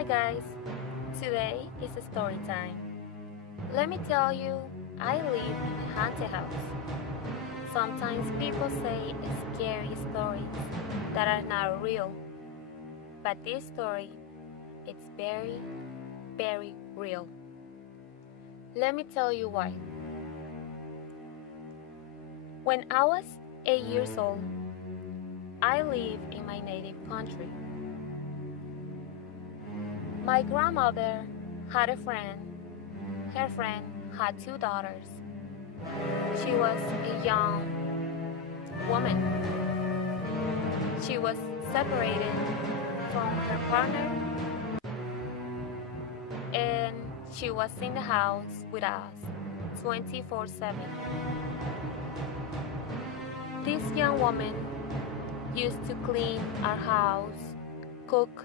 Hi guys, today is a story time. Let me tell you, I live in a haunted house. Sometimes people say scary stories that are not real, but this story, it's very, very real. Let me tell you why. When I was 8 years old, I lived in my native country. My grandmother had a friend. Her friend had 2 daughters. She was a young woman. She was separated from her partner, and she was in the house with us 24/7. This young woman used to clean our house, cook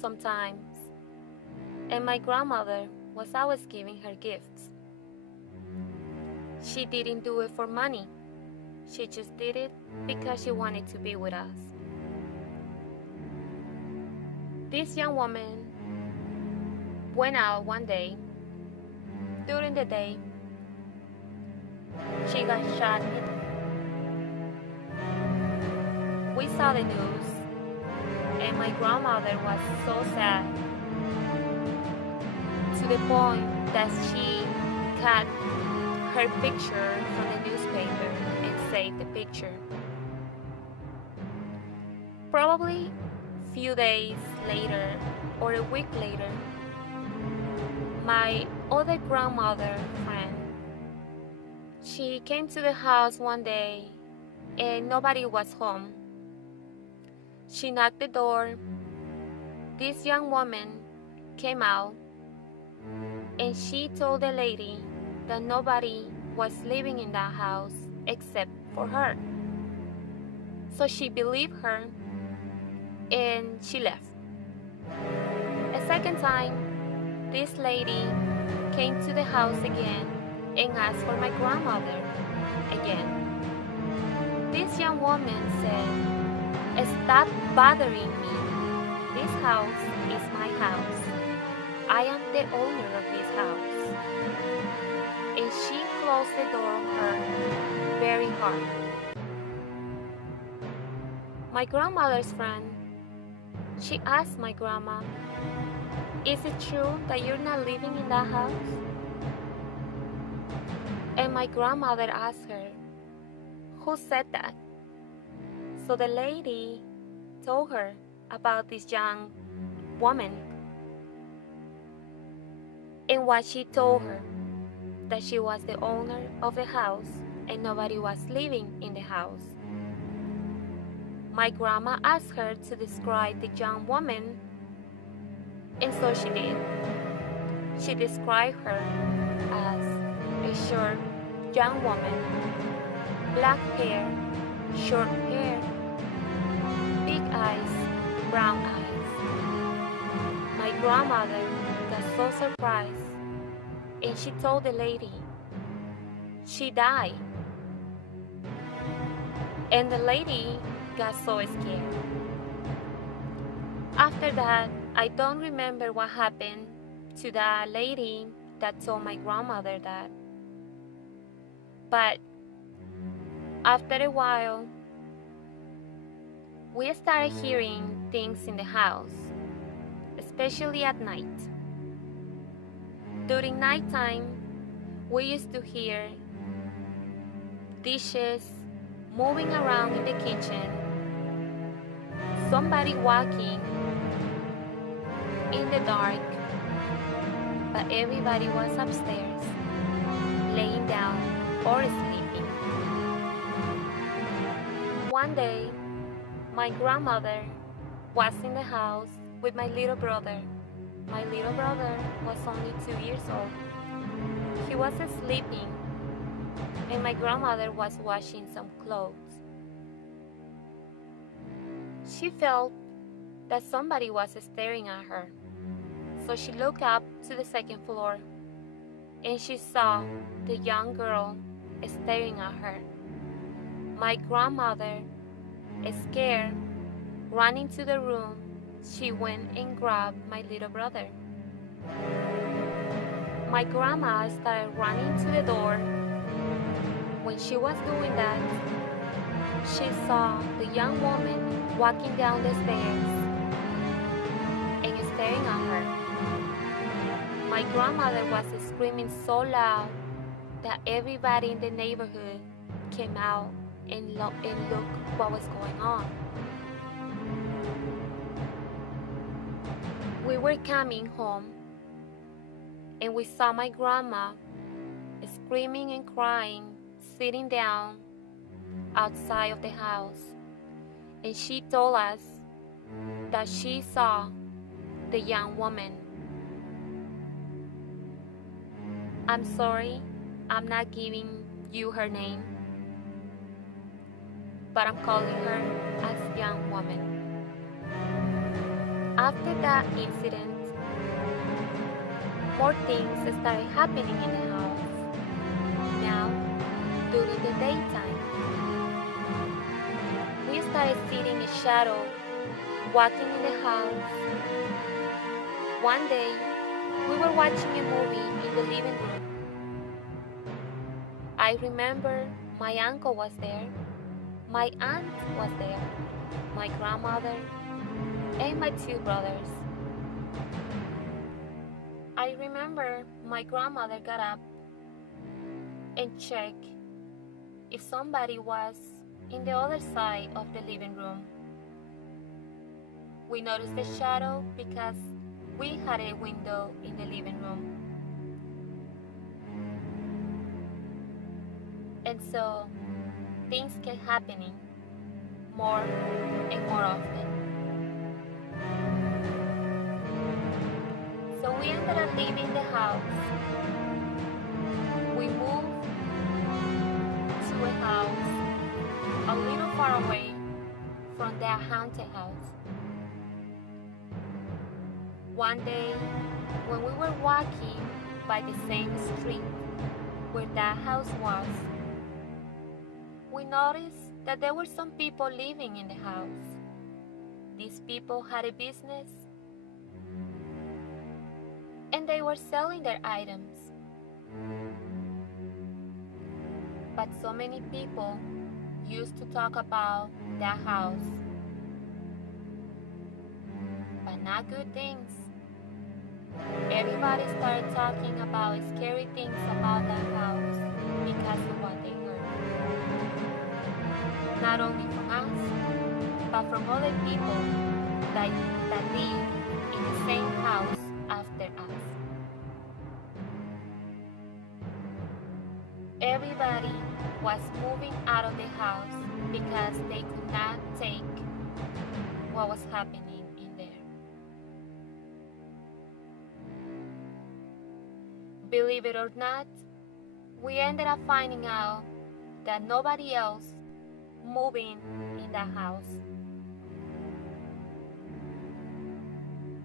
sometimes, and my grandmother was always giving her gifts. She didn't do it for money. She just did it because she wanted to be with us. This young woman went out one day. During the day, she got shot. We saw the news, and my grandmother was so sad, to the point that she cut her picture from the newspaper and saved the picture. Probably a few days later or a week later, my other grandmother friend, she came to the house one day and nobody was home. She knocked the door. This young woman came out and she told the lady that nobody was living in that house except for her. So she believed her and she left. A second time, this lady came to the house again and asked for my grandmother again. This young woman said, "Stop bothering me. This house is my house. I am the owner of this house." And she closed the door on her very hard. My grandmother's friend, she asked my grandma, "Is it true that you're not living in that house?" And my grandmother asked her, "Who said that?" So the lady told her about this young woman and what she told her, that she was the owner of the house and nobody was living in the house. My grandma asked her to describe the young woman, and so she did. She described her as a short young woman, black hair, short hair, big eyes, brown eyes. My grandmother got so surprised, and she told the lady she died. And the lady got so scared. After that, I don't remember what happened to that lady that told my grandmother that. But after a while, we started hearing things in the house, especially at night. During nighttime, we used to hear dishes moving around in the kitchen, somebody walking in the dark, but everybody was upstairs, laying down or sleeping. One day, my grandmother was in the house with my little brother. My little brother was only 2 years old. He was sleeping, and my grandmother was washing some clothes. She felt that somebody was staring at her, so she looked up to the second floor, and she saw the young girl staring at her. My grandmother, scared, ran into the room she went and grabbed my little brother. My grandma started running to the door. When she was doing that, she saw the young woman walking down the stairs and staring at her. My grandmother was screaming so loud that everybody in the neighborhood came out and looked what was going on. We were coming home and we saw my grandma screaming and crying, sitting down outside of the house, and she told us that she saw the young woman. I'm sorry, I'm not giving you her name, but I'm calling her as young woman. After that incident, more things started happening in the house. Now, during the daytime, we started sitting in shadow, walking in the house. One day, we were watching a movie in the living room. I remember my uncle was there, my aunt was there, my grandmother, and my two brothers. I remember my grandmother got up and checked if somebody was in the other side of the living room. We noticed the shadow because we had a window in the living room. And so things kept happening more and more often. So we ended up leaving the house. We moved to a house a little far away from that haunted house. One day, when we were walking by the same street where that house was, we noticed that there were some people living in the house. These people had a business and they were selling their items. But so many people used to talk about that house, but not good things. Everybody started talking about scary things about that house because of what they heard. Not only from us, but from other people that live in the same house after us. Everybody was moving out of the house because they could not take what was happening in there. Believe it or not, we ended up finding out that nobody else moving in that house.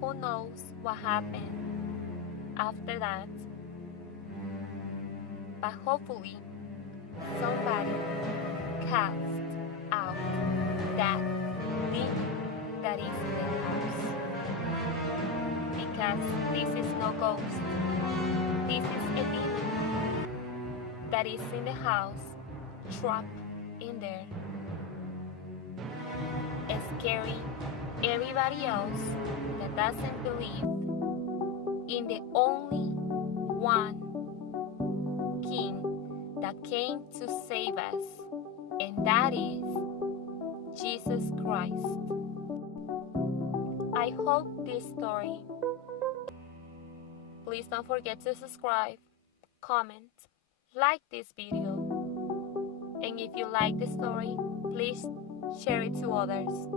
Who knows what happened after that? But hopefully, somebody cast out that demon that is in the house. Because this is no ghost. This is a demon that is in the house, trapped in there, and scaring everybody else that doesn't believe in the only one King that came to save us, and that is Jesus Christ. I hope this story. Please don't forget to subscribe, comment, like this video, and if you like the story, please share it to others.